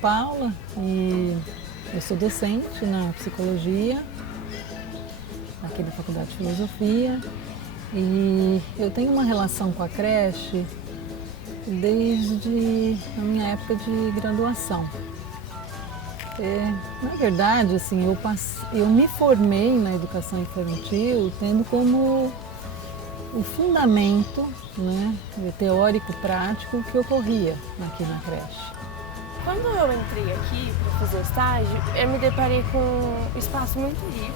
Paula e eu sou docente na psicologia, aqui da Faculdade de Filosofia, e eu tenho uma relação com a creche desde a minha época de graduação. Na verdade, assim, eu me formei na educação infantil tendo como o fundamento, né, teórico-prático que ocorria aqui na creche. Quando eu entrei aqui para fazer o estágio, eu me deparei com um espaço muito rico,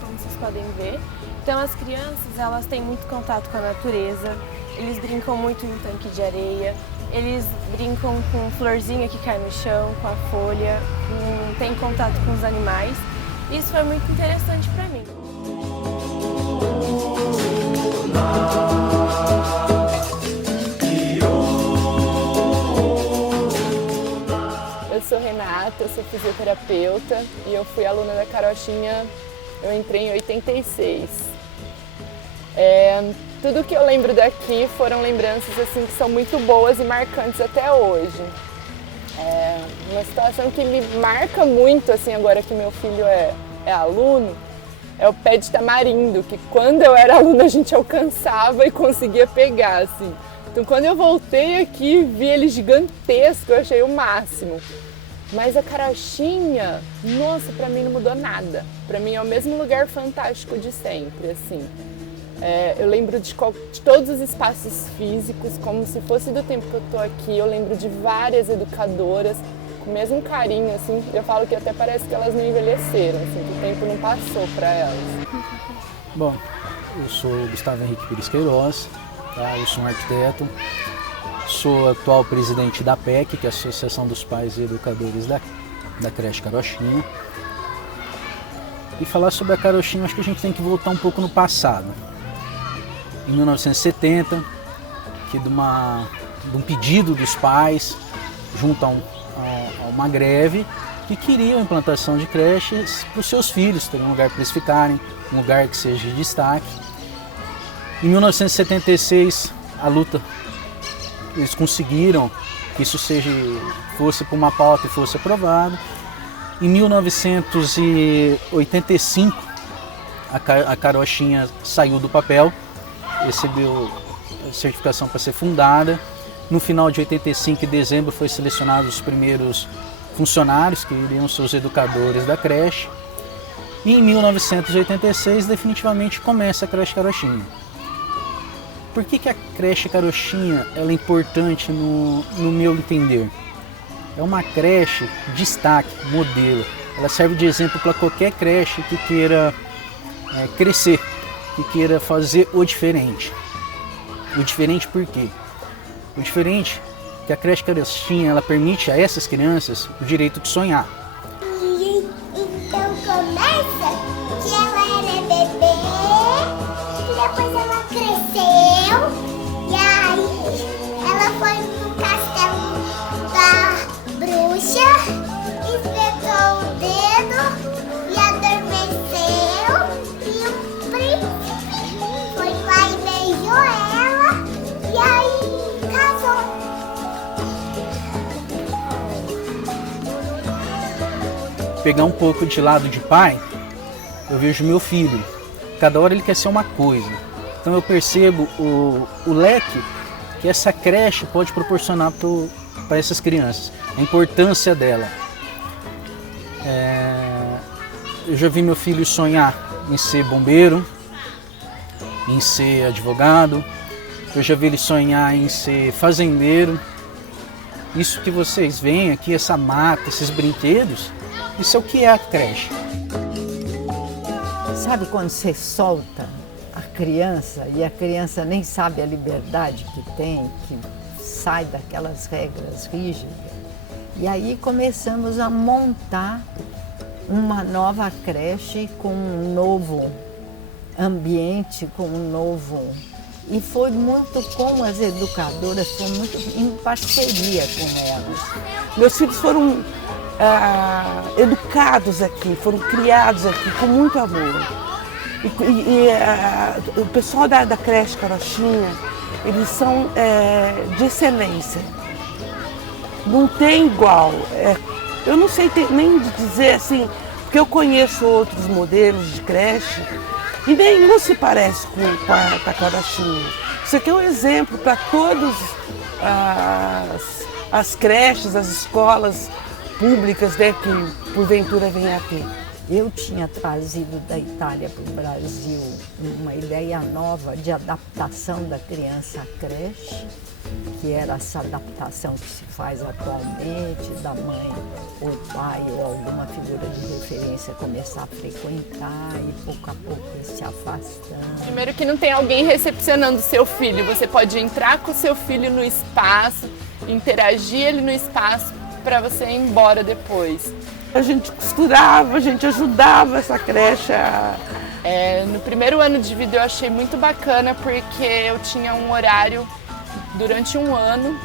como vocês podem ver. Então as crianças, elas têm muito contato com a natureza, eles brincam muito no tanque de areia, eles brincam com florzinha que cai no chão, com a folha, têm contato com os animais. Isso foi muito interessante para mim. Eu sou Renata, eu sou fisioterapeuta e eu fui aluna da Carochinha, eu entrei em 86. Tudo que eu lembro daqui foram lembranças assim, que são muito boas e marcantes até hoje. Uma situação que me marca muito assim, agora que meu filho é aluno, é o pé de tamarindo, que quando eu era aluna a gente alcançava e conseguia pegar. Assim. Então quando eu voltei aqui, vi ele gigantesco, eu achei o máximo. Mas a Carochinha, nossa, pra mim não mudou nada. Pra mim é o mesmo lugar fantástico de sempre, assim. Eu lembro de todos os espaços físicos, como se fosse do tempo que eu tô aqui. Eu lembro de várias educadoras, com o mesmo carinho, assim. Eu falo que até parece que elas não envelheceram, assim, que o tempo não passou pra elas. Bom, eu sou Gustavo Henrique Pires Queiroz, tá? Eu sou um arquiteto. Sou atual presidente da APEC, que é a Associação dos Pais e Educadores da Creche Carochinha. E falar sobre a Carochinha, acho que a gente tem que voltar um pouco no passado. Em 1970, que de um pedido dos pais, junto a uma greve, que queriam a implantação de creches para os seus filhos, terem um lugar para eles ficarem, um lugar que seja de destaque. Em 1976, a luta, eles conseguiram que isso fosse para uma pauta e fosse aprovado. Em 1985, a Carochinha saiu do papel, recebeu a certificação para ser fundada. No final de 85, em dezembro, foi selecionados os primeiros funcionários, que iriam ser os educadores da creche. E em 1986, definitivamente, começa a creche Carochinha. Por que a creche Carochinha ela é importante no meu entender? É uma creche destaque, modelo. Ela serve de exemplo para qualquer creche que queira crescer, que queira fazer o diferente. O diferente por quê? O diferente é que a creche Carochinha ela permite a essas crianças o direito de sonhar. Então começa que ela era bebê, e depois ela cresceu, e aí ela foi no castelo da bruxa, espetou o dedo e adormeceu, e o príncipe foi lá e beijou ela, e aí casou. Pegar um pouco de lado de pai, eu vejo meu filho. Cada hora ele quer ser uma coisa. Então eu percebo o leque que essa creche pode proporcionar para essas crianças. A importância dela. Eu já vi meu filho sonhar em ser bombeiro, em ser advogado. Eu já vi ele sonhar em ser fazendeiro. Isso que vocês veem aqui, essa mata, esses brinquedos, isso é o que é a creche. Sabe quando você solta criança, e a criança nem sabe a liberdade que tem, que sai daquelas regras rígidas. E aí começamos a montar uma nova creche com um novo ambiente, com um novo... E foi muito com as educadoras, foi muito em parceria com elas. Meus filhos foram educados aqui, foram criados aqui com muito amor. O pessoal da creche Carochinha, eles são de excelência. Não tem igual. Eu não sei nem dizer assim, porque eu conheço outros modelos de creche e nenhum se parece com a Carochinha. Isso aqui é um exemplo para todas as creches, as escolas públicas, né, que porventura vem a ter. Eu tinha trazido da Itália para o Brasil uma ideia nova de adaptação da criança à creche, que era essa adaptação que se faz atualmente, da mãe ou pai ou alguma figura de referência começar a frequentar e pouco a pouco ir se afastando. Primeiro que não tem alguém recepcionando o seu filho, você pode entrar com o seu filho no espaço, interagir ele no espaço para você ir embora depois. A gente costurava, a gente ajudava essa creche. No primeiro ano de vida eu achei muito bacana porque eu tinha um horário, durante um ano,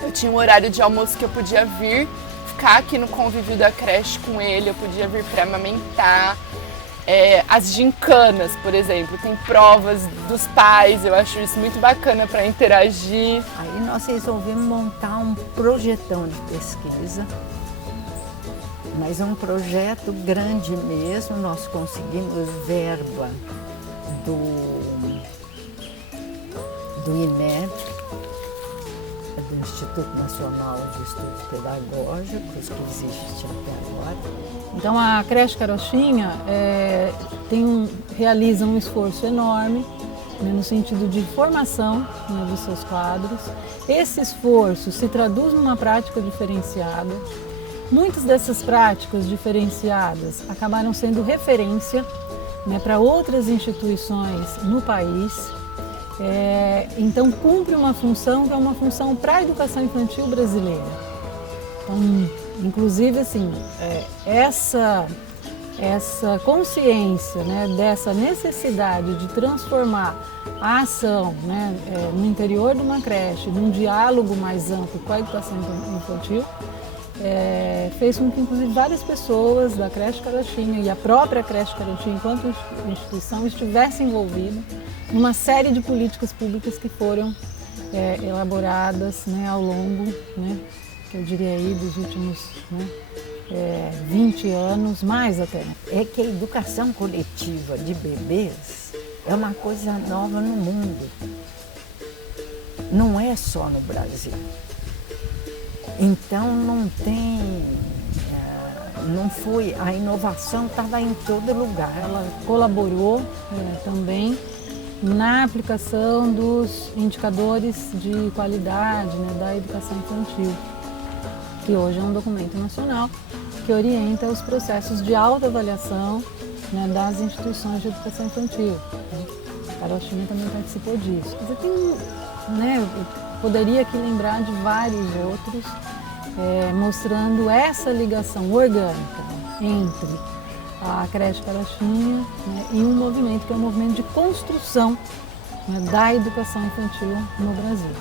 eu tinha um horário de almoço que eu podia vir, ficar aqui no convívio da creche com ele, eu podia vir para amamentar. As gincanas, por exemplo, tem provas dos pais, eu acho isso muito bacana para interagir. Aí nós resolvemos montar um projetão de pesquisa, mas um projeto grande mesmo. Nós conseguimos verba do INEP, do Instituto Nacional de Estudos Pedagógicos, que existe até agora. Então a creche Carochinha realiza um esforço enorme, né, no sentido de formação, né, dos seus quadros. Esse esforço se traduz numa prática diferenciada. Muitas dessas práticas diferenciadas acabaram sendo referência, né, para outras instituições no país. Então cumpre uma função que é uma função para a educação infantil brasileira. Então, inclusive assim, essa consciência, né, dessa necessidade de transformar a ação, né, no interior de uma creche, num diálogo mais amplo com a educação infantil, fez com que inclusive várias pessoas da creche Carochinha e a própria creche Carochinha, enquanto instituição, estivessem envolvidas numa série de políticas públicas que foram elaboradas, né, ao longo, né, que eu diria aí dos últimos, né, 20 anos, mais até. É que a educação coletiva de bebês é uma coisa nova no mundo. Não é só no Brasil. Então não foi, a inovação estava em todo lugar. Ela colaborou também na aplicação dos indicadores de qualidade, né, da educação infantil, que hoje é um documento nacional que orienta os processos de autoavaliação, né, das instituições de educação infantil. A Carochinha também participou disso. Quer dizer, eu poderia aqui lembrar de vários outros, mostrando essa ligação orgânica entre a creche Carochinha, né, e um movimento que é um movimento de construção, né, da educação infantil no Brasil.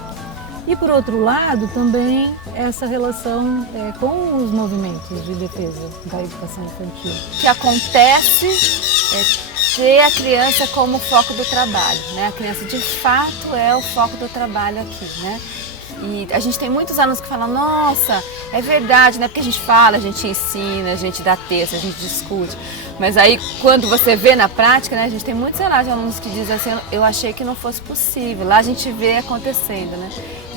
E por outro lado também essa relação com os movimentos de defesa da educação infantil. O que acontece é ter a criança como foco do trabalho, né? A criança de fato é o foco do trabalho aqui, né? E a gente tem muitos alunos que falam, nossa, é verdade, né? Porque a gente fala, a gente ensina, a gente dá texto, a gente discute. Mas aí, quando você vê na prática, né? A gente tem muitos relatos de alunos que dizem assim, eu achei que não fosse possível. Lá a gente vê acontecendo, né?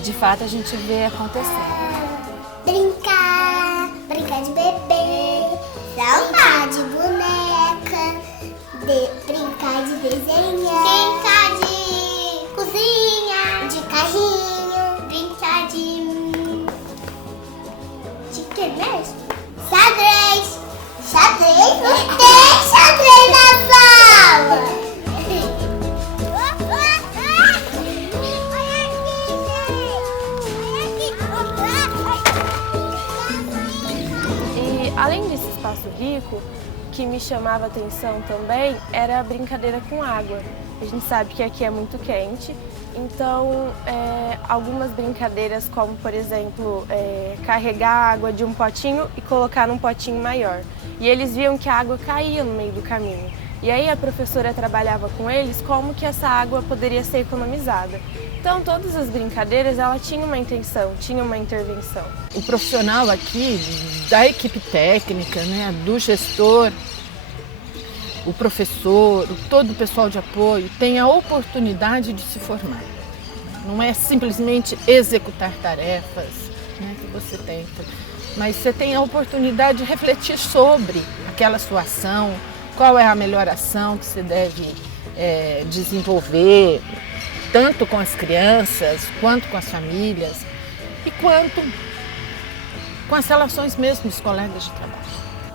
De fato, a gente vê acontecendo. Brincar de bebê, brincar de boneca, brincar de desenhar, brincar de cozinha, de carrinho, brincar de que mesmo? Xadrez! Xadrez? Não tem xadrez na sala! Além desse espaço rico, o que me chamava atenção também era a brincadeira com água. A gente sabe que aqui é muito quente, então algumas brincadeiras como, por exemplo, carregar a água de um potinho e colocar num potinho maior. E eles viam que a água caía no meio do caminho. E aí a professora trabalhava com eles como que essa água poderia ser economizada. Então todas as brincadeiras, ela tinha uma intenção, tinha uma intervenção. O profissional aqui, da equipe técnica, né, do gestor, o professor, todo o pessoal de apoio tem a oportunidade de se formar. Não é simplesmente executar tarefas, né, que você tem, mas você tem a oportunidade de refletir sobre aquela sua ação, qual é a melhor ação que você deve desenvolver, tanto com as crianças, quanto com as famílias, e quanto com as relações mesmo dos colegas de trabalho.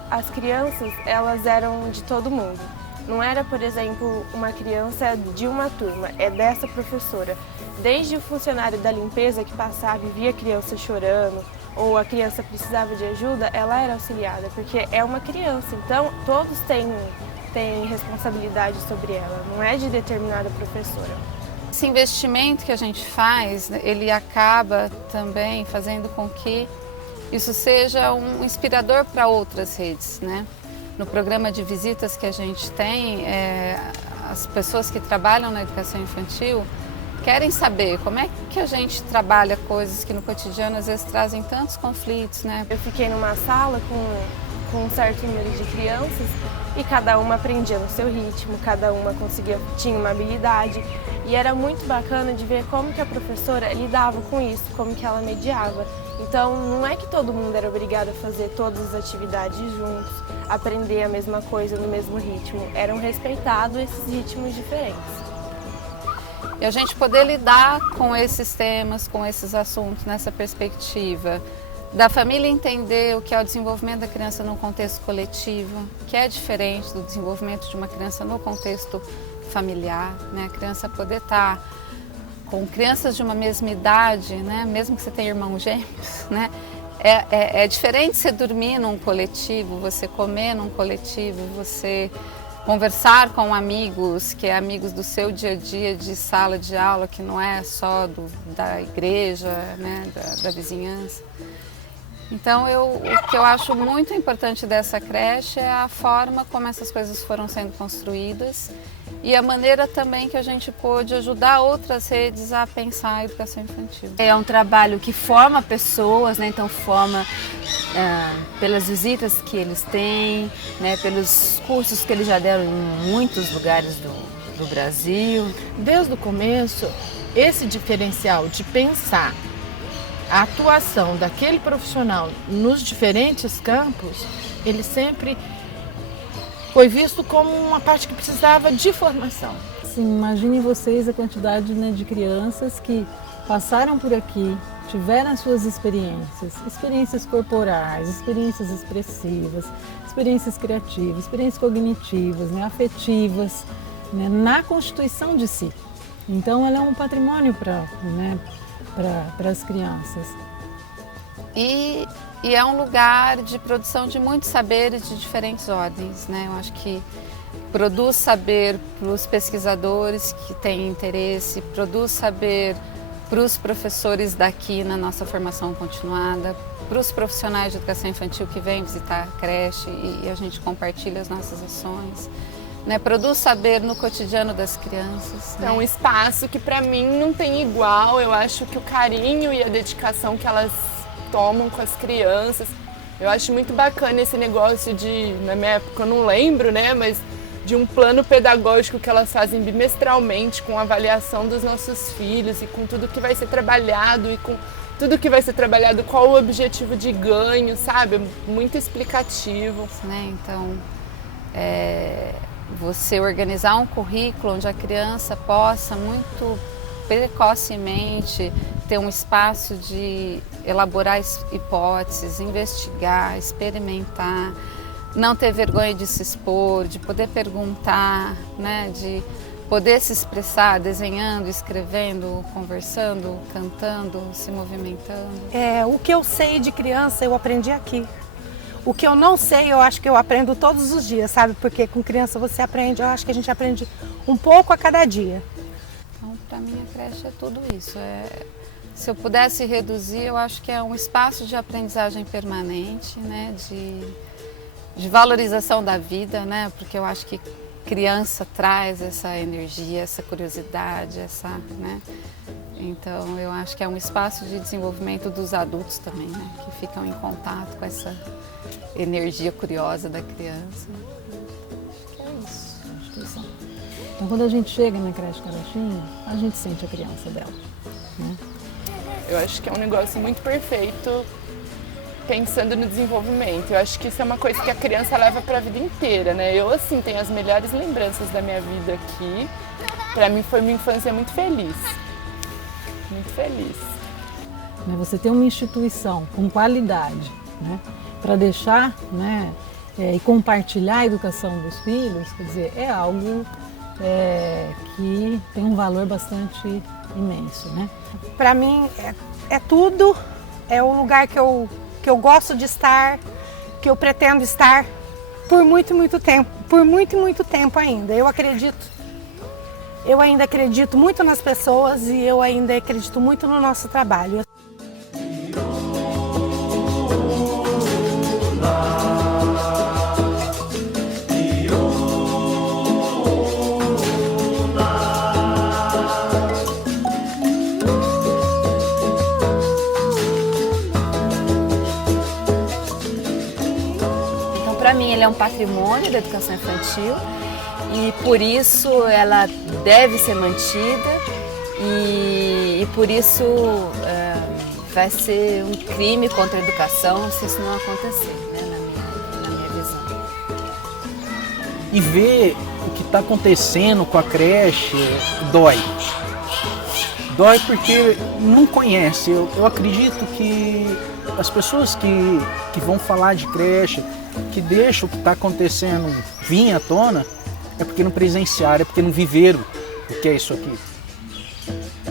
As crianças, elas eram de todo mundo. Não era, por exemplo, uma criança de uma turma, é dessa professora. Desde o funcionário da limpeza que passava e via a criança chorando, ou a criança precisava de ajuda, ela era auxiliada, porque é uma criança, então todos têm responsabilidade sobre ela, não é de determinada professora. Esse investimento que a gente faz, ele acaba também fazendo com que isso seja um inspirador para outras redes, né? No programa de visitas que a gente tem, as pessoas que trabalham na educação infantil querem saber como é que a gente trabalha coisas que no cotidiano às vezes trazem tantos conflitos, né? Eu fiquei numa sala com um certo número de crianças e cada uma aprendia no seu ritmo, cada uma tinha uma habilidade, e era muito bacana de ver como que a professora lidava com isso, como que ela mediava. Então não é que todo mundo era obrigado a fazer todas as atividades juntos, aprender a mesma coisa no mesmo ritmo, eram respeitados esses ritmos diferentes. E a gente poder lidar com esses temas, com esses assuntos nessa perspectiva, da família entender o que é o desenvolvimento da criança no contexto coletivo, que é diferente do desenvolvimento de uma criança no contexto familiar, né? A criança poder estar com crianças de uma mesma idade, né? Mesmo que você tenha irmãos gêmeos, né? É diferente você dormir num coletivo, você comer num coletivo, você conversar com amigos, que é amigos do seu dia a dia de sala de aula, que não é só da igreja, né, da vizinhança. Então, o que eu acho muito importante dessa creche é a forma como essas coisas foram sendo construídas e a maneira também que a gente pôde ajudar outras redes a pensar a educação infantil. É um trabalho que forma pessoas, né? Então forma pelas visitas que eles têm, né? Pelos cursos que eles já deram em muitos lugares do Brasil. Desde o começo, esse diferencial de pensar a atuação daquele profissional nos diferentes campos, ele sempre foi visto como uma parte que precisava de formação. Sim, imaginem vocês a quantidade, né, de crianças que passaram por aqui, tiveram as suas experiências corporais, experiências expressivas, experiências criativas, experiências cognitivas, né, afetivas, né, na constituição de si. Então ela é um patrimônio para as crianças. E é um lugar de produção de muitos saberes de diferentes ordens, né? Eu acho que produz saber para os pesquisadores que têm interesse, produz saber para os professores daqui na nossa formação continuada, para os profissionais de educação infantil que vêm visitar a creche e a gente compartilha as nossas ações. Né, produz saber no cotidiano das crianças. É um espaço que para mim não tem igual. Eu acho que o carinho e a dedicação que elas tomam com as crianças, eu acho muito bacana esse negócio de, na minha época eu não lembro, né, mas de um plano pedagógico que elas fazem bimestralmente com a avaliação dos nossos filhos e com tudo que vai ser trabalhado e com tudo que vai ser trabalhado, qual o objetivo de ganho, sabe? Muito explicativo. Né? Então, você organizar um currículo onde a criança possa muito precocemente ter um espaço de elaborar hipóteses, investigar, experimentar, não ter vergonha de se expor, de poder perguntar, né, de poder se expressar desenhando, escrevendo, conversando, cantando, se movimentando. O que eu sei de criança eu aprendi aqui. O que eu não sei, eu acho que eu aprendo todos os dias, sabe? Porque com criança você aprende, eu acho que a gente aprende um pouco a cada dia. Então, para mim, a creche é tudo isso. Se eu pudesse reduzir, eu acho que é um espaço de aprendizagem permanente, né? De valorização da vida, né? Porque eu acho que criança traz essa energia, essa curiosidade, né? Então, eu acho que é um espaço de desenvolvimento dos adultos também, né? Que ficam em contato com essa energia curiosa da criança. Acho que é isso. Acho que é isso. Então, quando a gente chega na creche Carochinha, a gente sente a criança dela, né? Eu acho que é um negócio muito perfeito pensando no desenvolvimento. Eu acho que isso é uma coisa que a criança leva para a vida inteira, né? Eu, assim, tenho as melhores lembranças da minha vida aqui. Para mim foi uma infância muito feliz. Muito feliz. Você tem uma instituição com qualidade, né, para deixar, né, e compartilhar a educação dos filhos, quer dizer, é algo que tem um valor bastante imenso, né? Para mim é tudo, é o lugar que eu gosto de estar, que eu pretendo estar por muito, muito tempo, por muito, muito tempo ainda. Eu ainda acredito muito nas pessoas e eu ainda acredito muito no nosso trabalho. Então, para mim, ele é um patrimônio da educação infantil e por isso ela deve ser mantida e por isso vai ser um crime contra a educação se isso não acontecer, né, na minha visão. E ver o que está acontecendo com a creche dói. Dói porque não conhece. Eu acredito que as pessoas que vão falar de creche, que deixam o que está acontecendo vir à tona, é porque não presenciaram, é porque não viveram o que é isso aqui.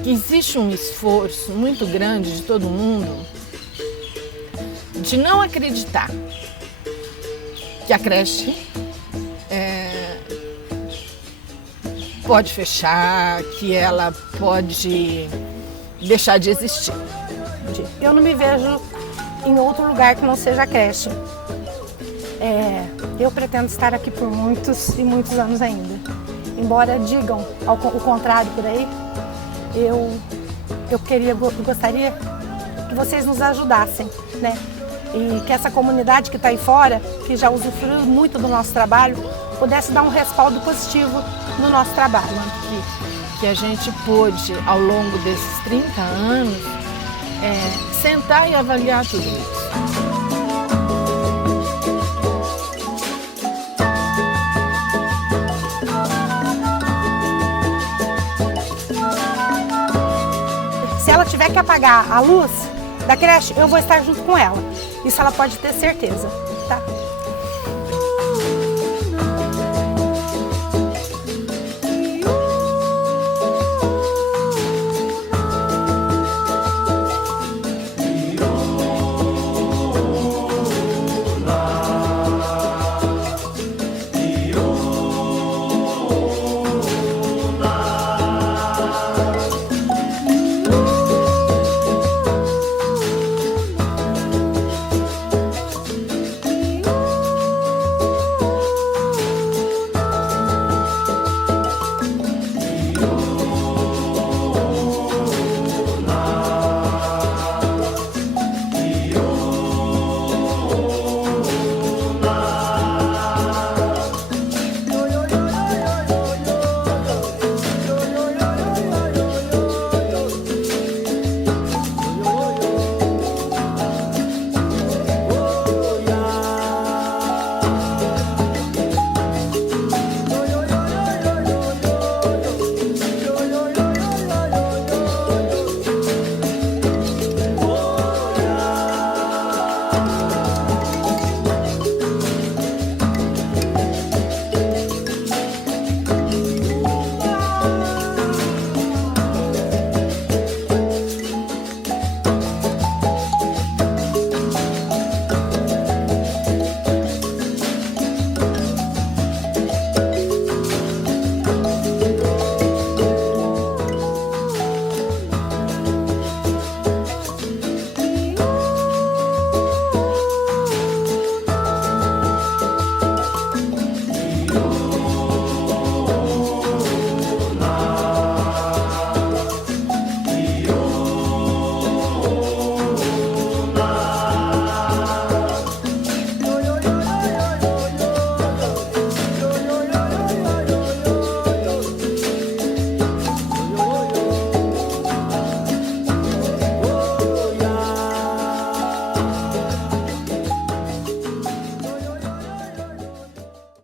Que existe um esforço muito grande de todo mundo de não acreditar que a creche pode fechar, que ela pode deixar de existir. Eu não me vejo em outro lugar que não seja a creche. Eu pretendo estar aqui por muitos e muitos anos ainda. Embora digam o contrário por aí, eu gostaria que vocês nos ajudassem, né? E que essa comunidade que está aí fora, que já usufruiu muito do nosso trabalho, pudesse dar um respaldo positivo no nosso trabalho. Que a gente pôde, ao longo desses 30 anos, sentar e avaliar tudo isso. Se ela tiver que apagar a luz da creche, eu vou estar junto com ela. Isso ela pode ter certeza, tá?